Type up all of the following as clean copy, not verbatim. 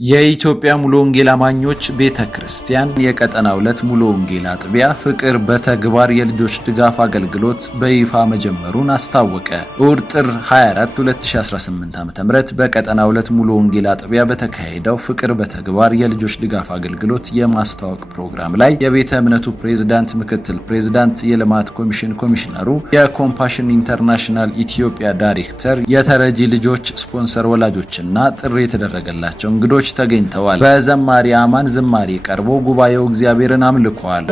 የኢትዮጵያ ሙሉ ወንጌል አማኞች ቤተክርስቲያን የቀጠና 2 ሙሉ ወንጌል አጥቢያ ፍቅር በተግባር የልጆች ድጋፍ አገልግሎት በይፋ መጀመሩን አስታወቀ። እሁድ ጥር 24 2018 ዓ.ም በቀጠና 2 ሙሉ ወንጌል አጥቢያ በተካሄደው ፍቅር በተግባር የልጆች ድጋፍ አገልግሎት የማስተዋወቅ ፕሮግራም ላይ የቤተ እምነቱ ፕሬዝዳንት፣ ምክትል ፕሬዝዳንት፣ የልማት ኮሚሽን ኮሚሽነሩ፣ የኮምፓሽን ኢንተርናሽናል ኢትዮጵያ ዳይሬክተር፣ የተረጂ ልጆች ስፖንሰር ወላጆችና ጥሪ የተደረገላቸው እንግዶች ተገኝተዋል። በዘማሪ አማን ዝማሬ ቀርቦ ጉባኤው እግዚአብሔርን አምልኳል።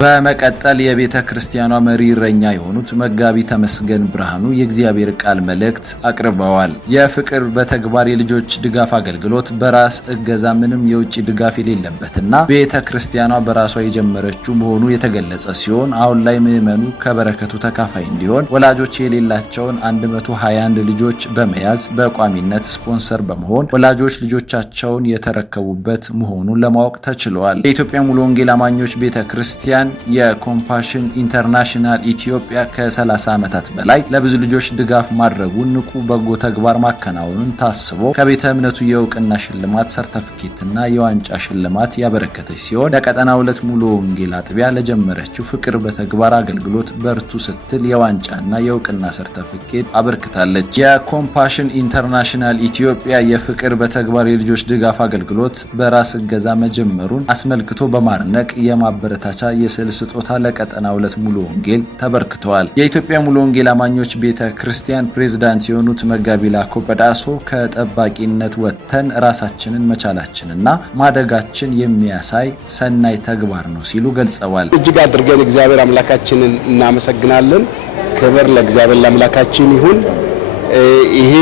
በመቀጠል የቤተ ክርስቲያኗ መሪ እረኛ የሆኑት መጋቢ ተመስገን ብርሃኑ የእግዚአብሔር ቃል መልእክት አቅርበዋል። የፍቅር በተግባር የልጆች ድጋፍ አገልግሎት በራስ እገዛ ምንም የውጭ ድጋፍ የሌለበትና ቤተ ክርስቲያኗ በራሷ የጀመረችው መሆኑ የተገለጸ ሲሆን አሁን ላይ ምዕመኑ ከበረከቱ ተካፋይ እንዲሆን ወላጆች የሌላቸውን 121 ልጆች በመያዝ በቋሚነት ስፖንሰር በመሆን ወላጆች ልጆቻቸውን የተረከቡበት መሆኑን ለማወቅ ተችሏል። የኢትዮጵያ ሙሉ ወንጌል አማኞች ቤተ ክርስቲያን የኮምፓሽን ኢንተርናሽናል ኢትዮጵያ ከ30 ዓመታት በላይ ለብዙ ልጆች ድጋፍ ማድረጉን ንቁ በጎ ተግባር ማከናወኑን ታስቦ ከቤተ እምነቱ የእውቅና ሽልማት ሰርተፊኬትና የዋንጫ ሽልማት ያበረከተች ሲሆን ለቀጠና 2 ሙሉ ወንጌል አጥቢያ ለጀመረችው ፍቅር በተግባር አገልግሎት በርቱ ስትል የዋንጫና የእውቅና ሰርተፊኬት አበርክታለች። የኮምፓሽን ኢንተርናሽናል ኢትዮጵያ የፍቅር በተግባር የልጆች ድጋፍ አገልግሎት በራስ እገዛ መጀመሩን አስመልክቶ በማድነቅ የማበረታቻ የስዕል ስጦታ ለቀጠና 2 ሙሉ ወንጌል ተበርክተዋል። የኢትዮጵያ ሙሉ ወንጌል አማኞች ቤተ ክርስቲያን ፕሬዝዳንት የሆኑት መጋቢ ላኮ በዳሶ ከጠባቂነት ወጥተን ራሳችንን መቻላችንና ማደጋችን የሚያሳይ ሰናይ ተግባር ነው ሲሉ ገልጸዋል። እጅግ አድርገን እግዚአብሔር አምላካችንን እናመሰግናለን። ክብር ለእግዚአብሔር ለአምላካችን ይሁን። ይሄ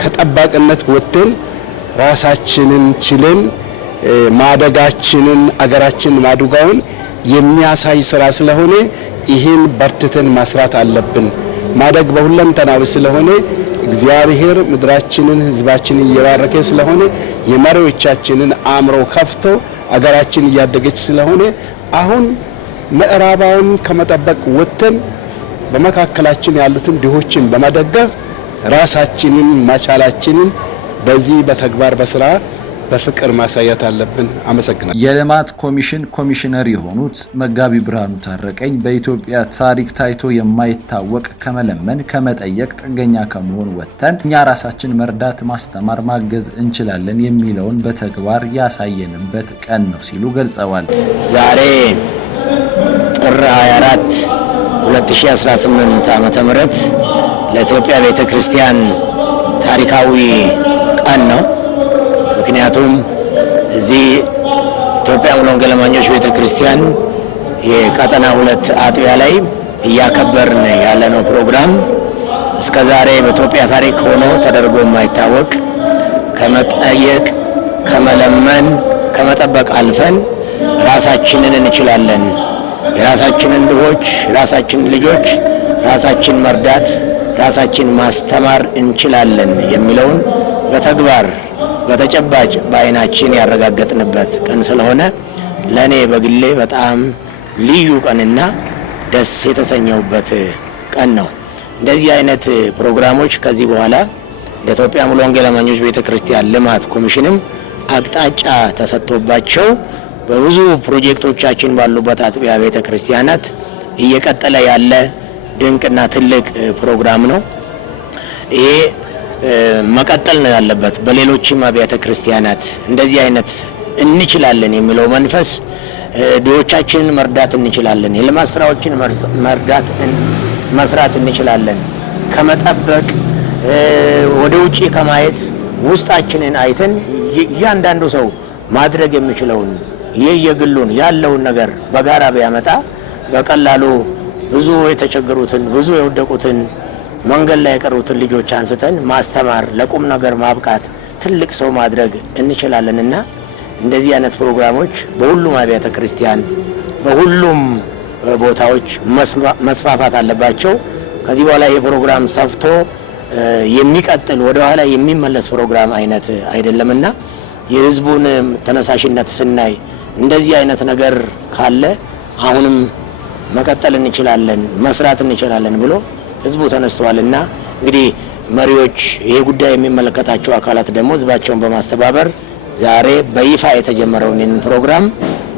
ከጠባቂነት ወጥተን ራሳችንን ችለን ማደጋችንን አገራችን ማዱጋውን የሚያሳይ ስራ ስለሆነ ይህን በርትተን መስራት አለብን። ማደግ በሁለንተናዊ ስለሆነ እግዚአብሔር ምድራችንን ህዝባችንን እየባረከ ስለሆነ የመሪዎቻችንን አእምሮ ከፍቶ አገራችን እያደገች ስለሆነ አሁን ምዕራባውን ከመጠበቅ ወጥተን በመካከላችን ያሉትን ድሆችን በመደገፍ ራሳችንን ማቻላችንን በዚህ በተግባር በስራ በፍቅር ማሳየት አለብን። አመሰግናለሁ። የልማት ኮሚሽን ኮሚሽነር የሆኑት መጋቢ ብርሃኑ ታረቀኝ በኢትዮጵያ ታሪክ ታይቶ የማይታወቅ ከመለመን ከመጠየቅ ጥገኛ ከመሆን ወጥተን እኛ ራሳችን መርዳት፣ ማስተማር፣ ማገዝ እንችላለን የሚለውን በተግባር ያሳየንበት ቀን ነው ሲሉ ገልጸዋል። ዛሬ ጥር 24 2018 ዓ.ም ለኢትዮጵያ ቤተክርስቲያን ታሪካዊ ቀን ነው። ምክንያቱም እዚህ ኢትዮጵያ ሙሉ ወንጌል አማኞች ቤተክርስቲያን የቀጠና 2 አጥቢያ ላይ እያከበርን ያለነው ፕሮግራም እስከዛሬ በኢትዮጵያ ታሪክ ሆኖ ተደርጎ የማይታወቅ ከመጠየቅ ከመለመን ከመጠበቅ አልፈን ራሳችንን እንችላለን፣ የራሳችንን ድሆች፣ የራሳችንን ልጆች ራሳችን መርዳት፣ ራሳችን ማስተማር እንችላለን የሚለውን በተግባር በተጨባጭ በአይናችን ያረጋገጥንበት ቀን ስለሆነ ለኔ በግሌ በጣም ልዩ ቀንና ደስ የተሰኘውበት ቀን ነው። እንደዚህ አይነት ፕሮግራሞች ከዚህ በኋላ እንደ ኢትዮጵያ ሙሉ ወንጌል አማኞች ቤተክርስቲያን ልማት ኮሚሽንም አቅጣጫ ተሰጥቶባቸው በብዙ ፕሮጀክቶቻችን ባሉበት አጥቢያ ቤተክርስቲያናት እየቀጠለ ያለ ድንቅና ትልቅ ፕሮግራም ነው። ይሄ መቀጠል ነው ያለበት። በሌሎችም አብያተ ክርስቲያናት እንደዚህ አይነት እንችላለን የሚለው መንፈስ ድሆቻችንን መርዳት እንችላለን፣ የልማት ስራዎችን መስራት እንችላለን፣ ከመጠበቅ ወደ ውጪ ከማየት ውስጣችንን አይተን እያንዳንዱ ሰው ማድረግ የሚችለውን የየግሉን ያለውን ነገር በጋራ ቢያመጣ በቀላሉ ብዙ የተቸገሩትን ብዙ የወደቁትን መንገድ ላይ የቀሩትን ልጆች አንስተን ማስተማር ለቁም ነገር ማብቃት ትልቅ ሰው ማድረግ እንችላለንና እንደዚህ አይነት ፕሮግራሞች በሁሉም አብያተ ክርስቲያን በሁሉም ቦታዎች መስፋፋት አለባቸው። ከዚህ በኋላ ይሄ ፕሮግራም ሰፍቶ የሚቀጥል ወደ ኋላ የሚመለስ ፕሮግራም አይነት አይደለምና የህዝቡን ተነሳሽነት ስናይ እንደዚህ አይነት ነገር ካለ አሁንም መቀጠል እንችላለን መስራት እንችላለን ብሎ ህዝቡ ተነስተዋልና እንግዲህ መሪዎች ይሄ ጉዳይ የሚመለከታቸው አካላት ደግሞ ህዝባቸውን በማስተባበር ዛሬ በይፋ የተጀመረውን ፕሮግራም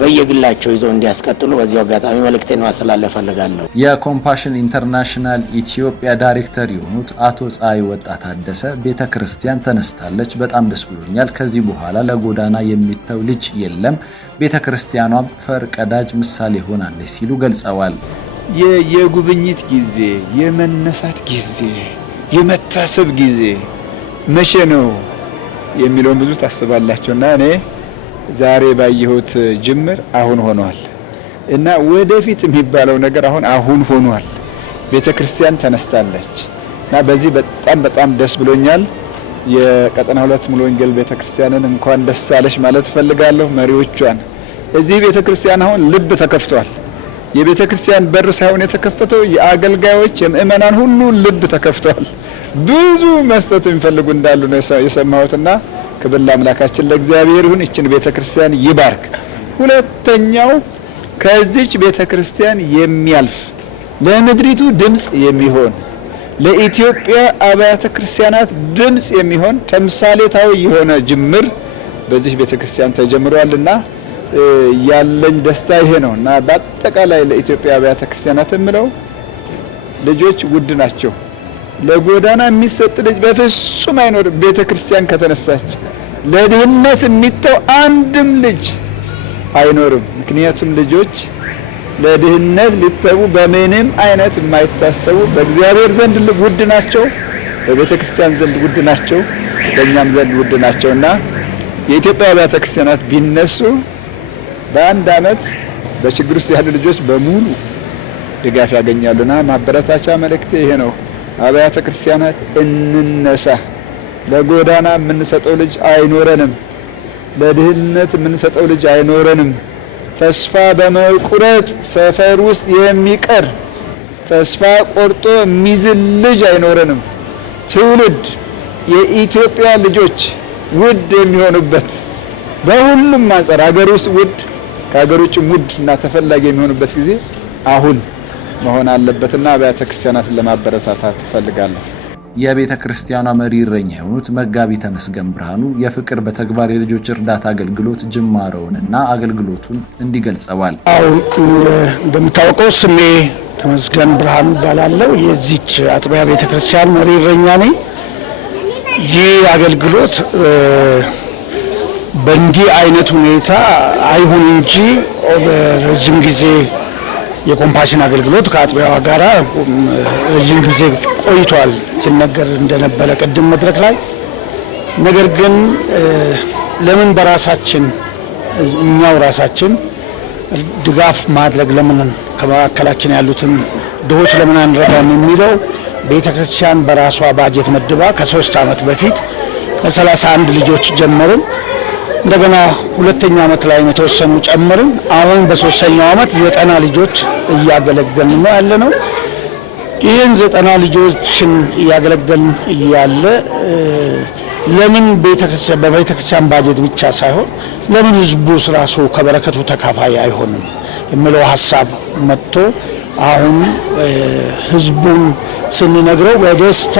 በየግላቸው ይዘው እንዲያስቀጥሉ በዚህ አጋጣሚ መልእክቴን ማስተላለፍ ፈልጋለሁ። የኮምፓሽን ኢንተርናሽናል ኢትዮጵያ ዳይሬክተር የሆኑት አቶ ፀሐይ ወጣት ታደሰ ቤተክርስቲያን ተነስታለች፣ በጣም ደስ ብሎኛል። ከዚህ በኋላ ለጎዳና የሚተው ልጅ የለም፣ ቤተክርስቲያኗም ፈርቀዳጅ ምሳሌ ሆናለች ሲሉ ገልጸዋል። የጉብኝት ጊዜ፣ የመነሳት ጊዜ፣ የመታሰብ ጊዜ መቼ ነው የሚለውን ብዙ ታስባላችሁና እኔ ዛሬ ባየሁት ጅምር አሁን ሆኗል እና ወደፊት የሚባለው ነገር አሁን ሆኗል። ቤተክርስቲያን ተነስታለች እና በዚህ በጣም ደስ ብሎኛል። የቀጠና 2 ሙሉ ወንጌል ቤተክርስቲያንን እንኳን ደስ አለሽ ማለት ፈልጋለሁ። መሪዎቿን እዚህ ቤተክርስቲያን አሁን ልብ ተከፍቷል። የቤተክርስቲያን በር ሳይሆን የተከፈተው የአገልጋዮች የምእመናን ሁሉ ልብ ተከፍቷል። ብዙ መስጠት የሚፈልጉ እንዳሉ ነው የሰማሁትና ክብር ለአምላካችን ለእግዚአብሔር ይሁን። እችን ቤተክርስቲያን ይባርክ። ሁለተኛው ከዚች ቤተክርስቲያን የሚያልፍ ለምድሪቱ ድምጽ የሚሆን ለኢትዮጵያ አብያተ ክርስቲያናት ድምጽ የሚሆን ተምሳሌታዊ የሆነ ጅምር በዚህ ቤተክርስቲያን ተጀምሯልና ያለኝ ደስታ ይሄ ነውና በአጠቃላይ ለኢትዮጵያ አብያተ ክርስቲያናት የምለው ልጆች ውድ ናቸው። ለጎዳና የሚሰጥ ልጅ በፍጹም አይኖርም። ቤተክርስቲያን ከተነሳች ለድህነት የሚተው አንድም ልጅ አይኖርም። ምክንያቱም ልጆች ለድህነት ሊተው በምንም አይነት የማይታሰቡ በእግዚአብሔር ዘንድ ውድ ናቸው፣ በቤተክርስቲያን ዘንድ ውድ ናቸው፣ በእኛም ዘንድ ውድ ናቸውና የኢትዮጵያ አብያተ ክርስቲያናት ቢነሱ በአንድ አመት በችግር ውስጥ ያሉ ልጆች በሙሉ ድጋፍ ያገኛሉና ማበረታቻ መልእክቴ ይሄ ነው። አብያተ ክርስቲያናት እንነሳ። ለጎዳና የምንሰጠው ልጅ አይኖረንም፣ ለድህነት የምንሰጠው ልጅ አይኖረንም። ተስፋ በመቁረጥ ሰፈር ውስጥ የሚቀር ተስፋ ቆርጦ የሚዝል ልጅ አይኖረንም። ትውልድ የኢትዮጵያ ልጆች ውድ የሚሆኑበት በሁሉም አንጻር ሀገር ውስጥ ውድ ከሀገር ውጭ ውድ እና ተፈላጊ የሚሆኑበት ጊዜ አሁን መሆን አለበትና አብያተ ክርስቲያናትን ለማበረታታት እፈልጋለሁ። የቤተ ክርስቲያኗ መሪ እረኛ የሆኑት መጋቢ ተመስገን ብርሃኑ የፍቅር በተግባር የልጆች እርዳታ አገልግሎት ጅማሮውንና አገልግሎቱን እንዲገልጸዋል። እንደምታውቀው ስሜ ተመስገን ብርሃኑ እባላለሁ። የዚች አጥቢያ ቤተ ክርስቲያን መሪ እረኛ ነኝ። ይህ አገልግሎት በእንዲህ አይነት ሁኔታ አይሁን እንጂ በረጅም ጊዜ የኮምፓሽን አገልግሎት ከአጥቢያዋ ጋራ ረጅም ጊዜ ቆይቷል ሲነገር እንደነበረ ቅድም መድረክ ላይ። ነገር ግን ለምን በራሳችን እኛው ራሳችን ድጋፍ ማድረግ ለምን ከመካከላችን ያሉትን ድሆች ለምን አንረዳም የሚለው ቤተክርስቲያን በራሷ ባጀት መድባ ከ3 አመት በፊት ለ31 ልጆች ጀመርን። እንደገና ሁለተኛ አመት ላይ የተወሰኑ ጨመርን። አሁን በሶስተኛው አመት 90 ልጆች እያገለገልን ነው ያለነው። ይህን 90 ልጆችን እያገለገልን እያለ ለምን በቤተክርስቲያን ባጀት ብቻ ሳይሆን ለምን ህዝቡ ራሱ ከበረከቱ ተካፋይ አይሆንም የሚለው ሀሳብ መጥቶ አሁን ህዝቡን ስንነግረው በደስታ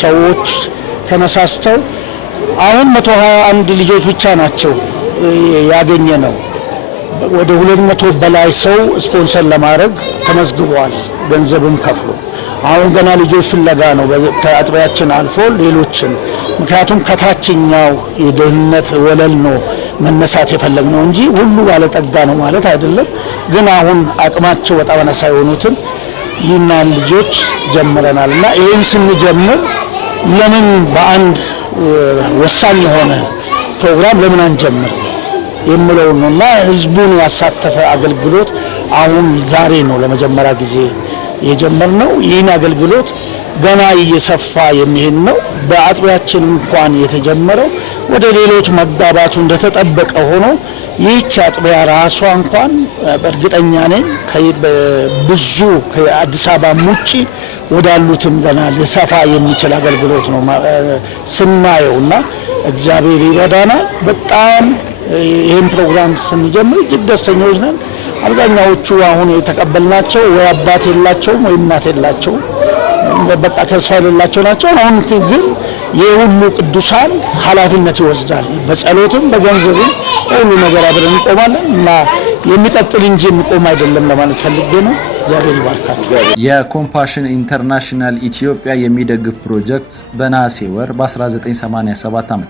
ሰዎች ተነሳስተው አሁን 121 ልጆች ብቻ ናቸው ያገኘ ነው። ወደ 200 በላይ ሰው ስፖንሰር ለማድረግ ተመዝግቧል፣ ገንዘብም ከፍሎ። አሁን ገና ልጆች ፍለጋ ነው ከአጥቢያችን አልፎ ሌሎችን። ምክንያቱም ከታችኛው የድህነት ወለል ነው መነሳት የፈለግነው እንጂ ሁሉ ባለጠጋ ነው ማለት አይደለም። ግን አሁን አቅማቸው በጣም አነሳ የሆኑትን ይህን ልጆች ጀምረናልና ይህን ስንጀምር ለምን በአንድ ወሳኝ የሆነ ፕሮግራም ለምን አንጀምር የሚለው ነውና ህዝቡን ያሳተፈ አገልግሎት አሁን ዛሬ ነው ለመጀመሪያ ጊዜ የጀመርነው። ይህን አገልግሎት ገና እየሰፋ የሚሄድ ነው። በአጥቢያችን እንኳን የተጀመረው ወደ ሌሎች መጋባቱ እንደተጠበቀ ሆኖ ይህች አጥቢያ ራሷ እንኳን በእርግጠኛ ነኝ ብዙ ከአዲስ አበባ ውጪ ወዳሉትም ገና ሊሰፋ የሚችል አገልግሎት ነው ስናየውና እግዚአብሔር ይረዳናል። በጣም ይህን ፕሮግራም ስንጀምር እጅግ ደስተኞች ነን። አብዛኛዎቹ አሁን የተቀበልናቸው ወይ አባት የላቸውም ወይ እናት የላቸውም፣ በቃ ተስፋ የሌላቸው ናቸው። አሁን ግን የሁሉ ቅዱሳን ኃላፊነት ይወስዳል። በጸሎትም በገንዘብም ሁሉ ነገር አብረን እንቆማለን እና የሚቀጥል እንጂ የሚቆም አይደለም ለማለት ፈልጌ ነው። እግዚአብሔር ይባርካችሁ። የኮምፓሽን ኢንተርናሽናል ኢትዮጵያ የሚደግፍ ፕሮጀክት በነሐሴ ወር በ1987 ዓ.ም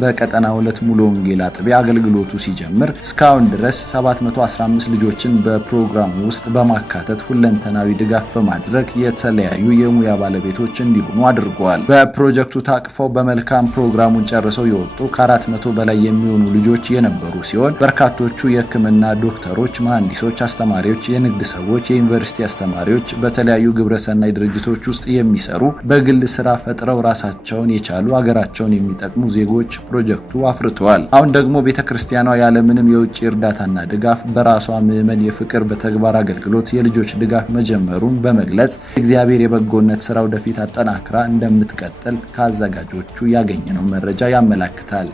በቀጠና 2 ሙሉ ወንጌል አጥቢያ አገልግሎቱ ሲጀምር እስካሁን ድረስ 715 ልጆችን በፕሮግራሙ ውስጥ በማካተት ሁለንተናዊ ድጋፍ በማድረግ የተለያዩ የሙያ ባለቤቶች እንዲሆኑ አድርገዋል። በፕሮጀክቱ ታቅፈው በመልካም ፕሮግራሙን ጨርሰው የወጡ ከ400 በላይ የሚሆኑ ልጆች የነበሩ ሲሆን በርካቶቹ የሕክምና ዶክተሮች፣ መሐንዲሶች፣ አስተማሪዎች፣ የንግድ ሰዎች፣ የዩኒቨርሲቲ አስተማሪዎች፣ በተለያዩ ግብረሰናይ ድርጅቶች ውስጥ የሚሰሩ በግል ስራ ፈጥረው ራሳቸውን የቻሉ ሀገራቸውን የሚጠቅሙ ዜጎች ፕሮጀክቱ አፍርተዋል። አሁን ደግሞ ቤተክርስቲያኗ ያለምንም የውጭ እርዳታና ድጋፍ በራሷ ምዕመን የፍቅር በተግባር አገልግሎት የልጆች ድጋፍ መጀመሩን በመግለጽ እግዚአብሔር የበጎነት ስራ ወደፊት አጠናክራ እንደምትቀጥል ከአዘጋጆቹ ያገኘነው መረጃ ያመላክታል።